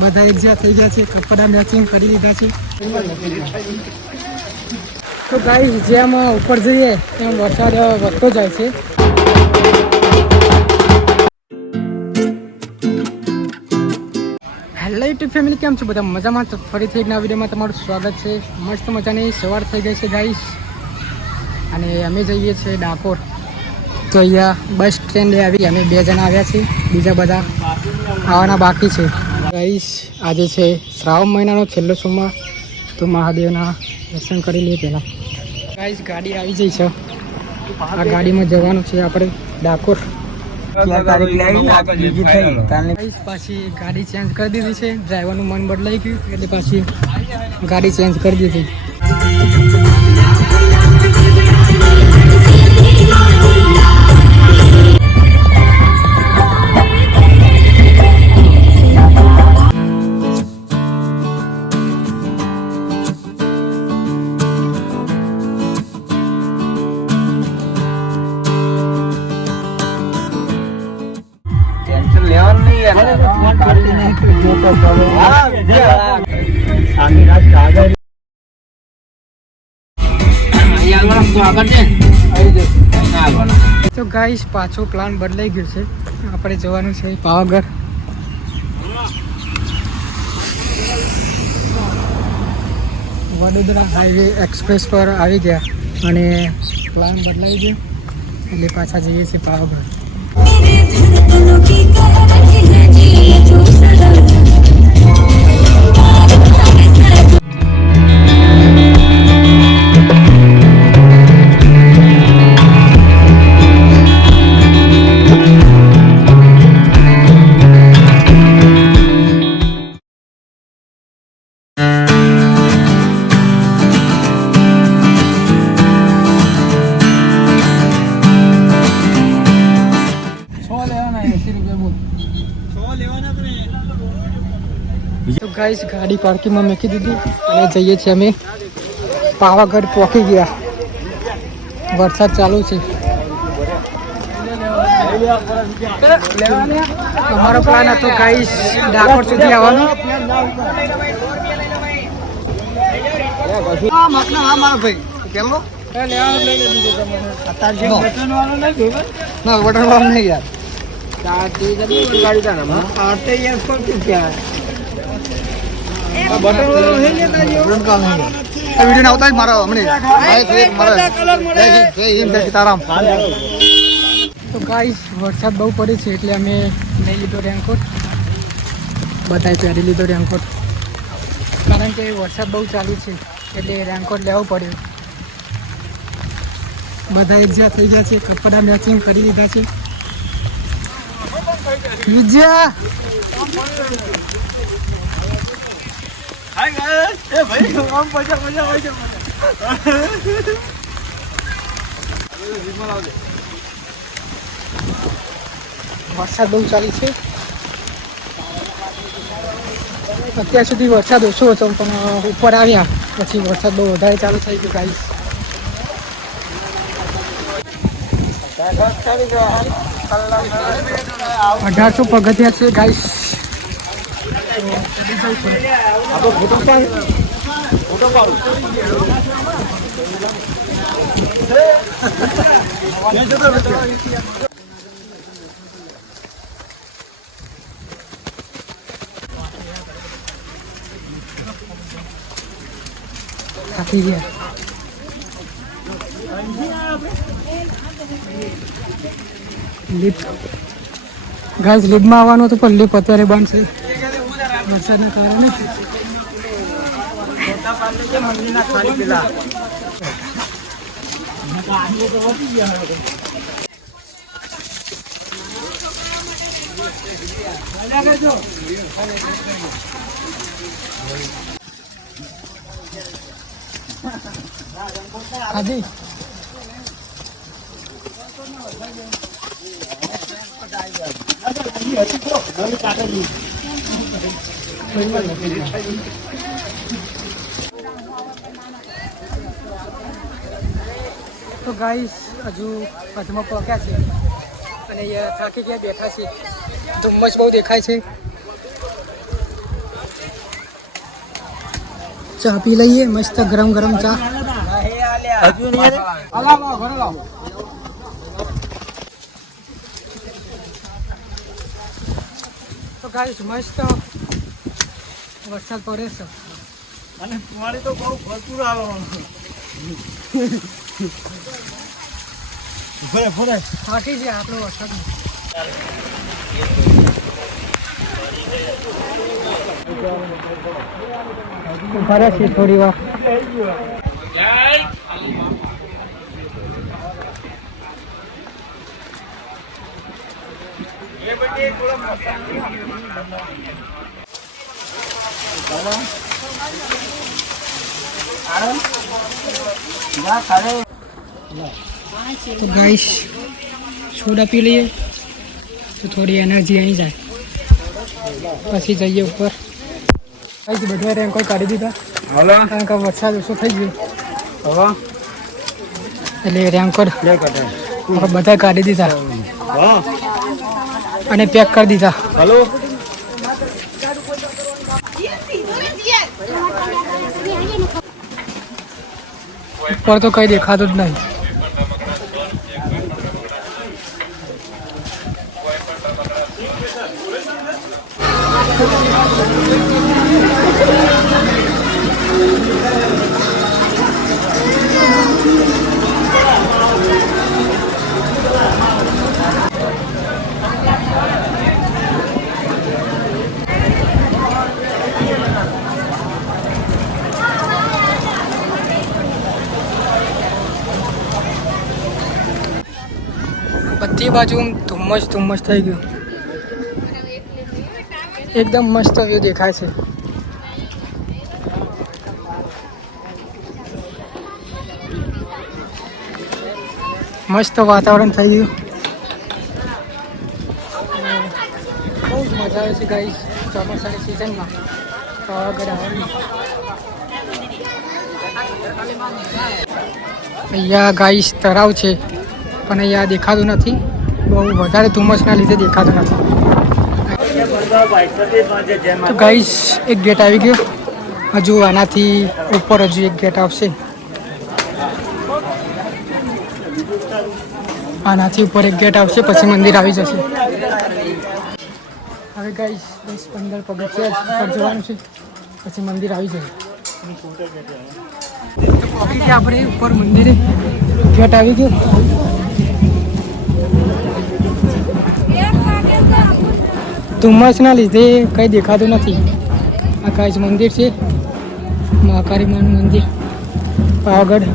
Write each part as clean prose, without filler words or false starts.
બધા એક જ્યાં થઈ ગયા છે, કપડા મેચિંગ કરી લીધા છે. તો ગાઈસ જેમ ઉપર જઈએ તેમ વરસાદ વધતો જાય છે. હેલો યુટ્યુબ ફેમિલી, કેમ છો બધા? મજામાં? તો ફરીથી એક નવા વિડીયોમાં તમારું સ્વાગત છે. મસ્ત મજાની સવાર થઈ ગઈ છે ગાઈસ, અને અમે જઈએ છીએ ડાકોર. તો અહીંયા બસ સ્ટેન્ડે આવી અમે 2 જણા આવ્યા છીએ, બીજા બધા આવવાના બાકી છે. ગાઈસ આજે છે શ્રાવણ મહિનાનો છેલ્લો સોમવાર, તો મહાદેવના દર્શન કરી લઈએ પહેલાં. ગાઈસ ગાડી આવી જઈ છે, આ ગાડીમાં જવાનું છે આપણે ડાકોર. પાછી ગાડી ચેન્જ કરી દીધી છે, ડ્રાઈવરનું મન બદલાઈ ગયું એટલે પાછી ગાડી ચેન્જ કરી દીધી. તો ગાઈસ પાછો પ્લાન બદલાઈ ગયો છે, આપણે જવાનું છે પાવાગઢ. વડોદરા હાઈવે એક્સપ્રેસ પર આવી ગયા અને પ્લાન બદલાઈ ગયો એટલે પાછા જઈએ છીએ પાવાગઢ. તો ગાઈસ ગાડી પાર્કિંગમાં મૂકી દીધી અને જઈએ છીએ અમે પાવાગઢ. પહોંચી ગયા, વરસાદ ચાલુ છે. અમારો પ્લાન હતો ગાઈસ ડાકોર સુધી આવવાનો. તો ગાઈસ વરસાદ બહુ પડે છે એટલે અમે લઈ લીધો રેનકોટ. બધાએ પહેરી લીધો રેનકોટ, કારણ કે વરસાદ બહુ ચાલુ છે એટલે રેનકોટ લેવો પડ્યો. બધા એક જ્યાં થઈ ગયા છે, કપડા મેચિંગ કરી લીધા છે. વિજયા વરસાદ બહુ ચાલુ છે. અત્યાર સુધી વરસાદ ઓછો હતો, પણ ઉપર આવ્યા પછી વરસાદ બહુ વધારે ચાલુ થઈ ગયો ગાઈસ. $1800 પગથિયા છે ગાઈસ. થાકી ગયા. ગાઈસ લીફમાં આવવાનું હતું પણ લીફ અત્યારે બંધ છે વરસાદના કારણે. ખાધી તો ગાઈસ હજુ પથમાં પહોંચ્યા છે અને થાકી ગયા બેઠા છે. ધુમ્મસ બહુ દેખાય છે ચા પી લઈએ મસ્ત ગરમ ગરમ ચા. તો ગાઈસ મસ્ત વરસાદ પડે છે અને પાણી તો બહુ ભરપૂર આવે. થાકી જાય આટલો વરસાદ. ઉભા છે થોડી વાર. તો ગાઈસ સોડા પી લઈએ તો થોડી એનર્જી આવી જાય. પછી જઈએ ઉપર. ગાઈસ બધા રેનકોટ કાઢી દીધા કારણ કે વરસાદ ઓછો થઈ ગયો એટલે રેનકોટ બધા કાઢી દીધા અને પેક કરી દીધા. ઉપર તો કઈ દેખાતું જ નહીં. બધી બાજુ ધુમ્મસ ધુમ્મસ થઈ ગયું. એકદમ મસ્ત વ્યૂ દેખાય છે. મસ્ત વાતાવરણ થઈ ગયું. બહુ જ મજા આવે છે ગાઈસ ચોમાસાની સિઝનમાં પાવાગઢ આવવાની. અહીંયા ગાઈસ તળાવ છે પણ અહીંયા દેખાતું નથી. બહુ વધારે ધુમ્મસના લીધે દેખાતું નથી. તો ગાઈસ એક ગેટ આવી ગયો. હજુ આનાથી ઉપર હજુ એક ગેટ આવશે. આનાથી ઉપર એક ગેટ આવશે પછી મંદિર આવી જશે. હવે ગાઈસ 10-15 પગથિયા ઉપર જવાનું છે પછી મંદિર આવી જશે. આપણે ઉપર મંદિરે ગેટ આવી ગયો. ધુમ્મસના લીધે કંઈ દેખાતું નથી. આ ગાઈસ મંદિર છે મહાકાળી માનું મંદિર પાવાગઢ.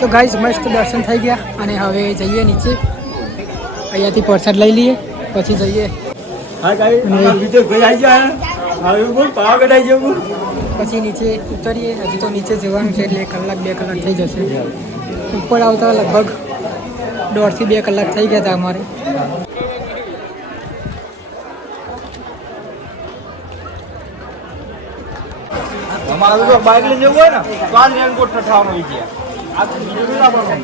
તો ગાઈસ મસ્ત દર્શન થઈ ગયા અને હવે જઈએ નીચે. અહીંયાથી પ્રસાદ લઈ લઈએ પછી જઈએ. પછી નીચે ઉતરીએ. હજી તો નીચે જવાનું છે એટલે 1-2 કલાક થઈ જશે. ઉપર આવતા લગભગ 1.5 થી 2 કલાક થઈ ગયા હતા અમારે. અમારે તો બાઇક લઈને જવું હોય ને તો આ રેનકોટ ઠઠાવવાનો હોય છે. આ તો બીજું ના પડે.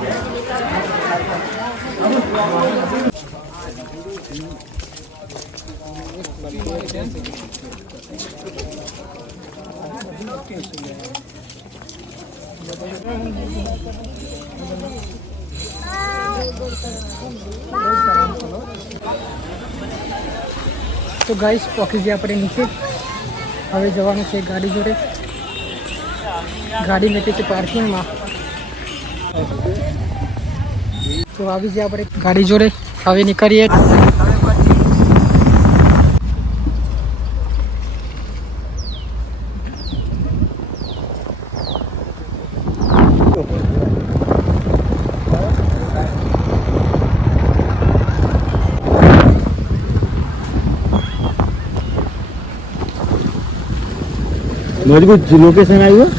તો ગાઈસ પહોંચી ગયા આપણે નીચે. હવે જવાનું છે ગાડી જોડે. ગાડી મૂકી છે પાર્કિંગમાં. તો આવી જાય આપણે ગાડી જોડે. હવે નીકળીએ. મજબૂત લોકેશન આવ્યું.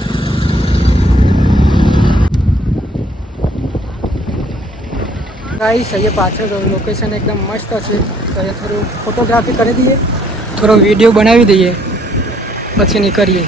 ગાઈસ અહીંયા પાછળ લોકેશન એકદમ મસ્ત છે. તો અહીંયા થોડું ફોટોગ્રાફી કરી દઈએ, થોડો વિડીયો બનાવી દઈએ, પછી નીકળીએ.